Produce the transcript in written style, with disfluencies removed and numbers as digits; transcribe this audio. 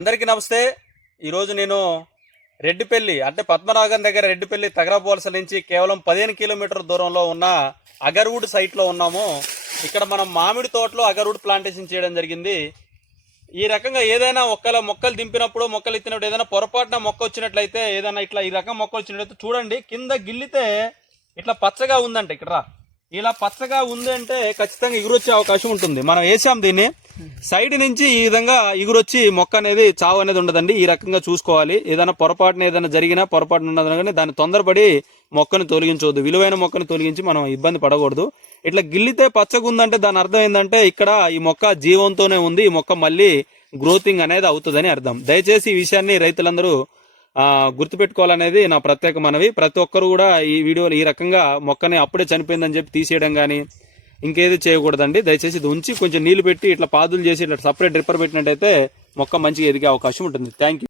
అందరికీ నమస్తే. ఈరోజు నేను రెడ్డిపల్లి అంటే పద్మనాగం దగ్గర రెడ్డిపల్లి తగరపోవలస నుంచి కేవలం 15 కిలోమీటర్ల దూరంలో ఉన్న అగర్వుడ్ సైట్లో ఉన్నాము. ఇక్కడ మనం మామిడి తోటలో అగర్వుడ్ ప్లాంటేషన్ చేయడం జరిగింది. ఈ రకంగా ఏదైనా మొక్కలు దింపినప్పుడు మొక్కలు ఎత్తినప్పుడు ఏదైనా పొరపాటున మొక్క వచ్చినట్లయితే ఏదైనా ఇట్లా ఈ రకం మొక్క వచ్చినట్లయితే చూడండి, కింద గిల్లితే ఇట్లా పచ్చగా ఉందంటే ఇక్కడ ఇలా పచ్చగా ఉంది అంటే ఖచ్చితంగా ఇగురొచ్చే అవకాశం ఉంటుంది. మనం వేసాం దీన్ని సైడ్ నుంచి ఈ విధంగా ఇగురొచ్చి మొక్క అనేది చావు అనేది ఉండదండి. ఈ రకంగా చూసుకోవాలి. ఏదైనా పొరపాటున ఏదైనా జరిగినా పొరపాటున ఉన్నదని కానీ దాన్ని తొందరపడి మొక్కను తొలగించవద్దు. విలువైన మొక్కను తొలగించి మనం ఇబ్బంది పడకూడదు. ఇట్లా గిల్లితే పచ్చగా ఉందంటే దాని అర్థం ఏంటంటే ఇక్కడ ఈ మొక్క జీవంతోనే ఉంది, ఈ మొక్క మళ్ళీ గ్రోతింగ్ అనేది అవుతుందని అర్థం. దయచేసి ఈ విషయాన్ని రైతులందరూ గుర్తుపెట్టుకోవాలనేది నా ప్రత్యేక మనవి. ప్రతి ఒక్కరు కూడా ఈ వీడియోలో ఈ రకంగా మొక్కని అప్పుడే చనిపోయిందని చెప్పి తీసేయడం కానీ ఇంకేది చేయకూడదండి. దయచేసి ఇది ఉంచి కొంచెం నీళ్లు పెట్టి ఇట్లా పాదులు చేసి ఇట్లా సపరేట్ డ్రిప్పర్ పెట్టినట్టయితే మొక్క మంచిగా ఎదిగే అవకాశం ఉంటుంది. Thank you.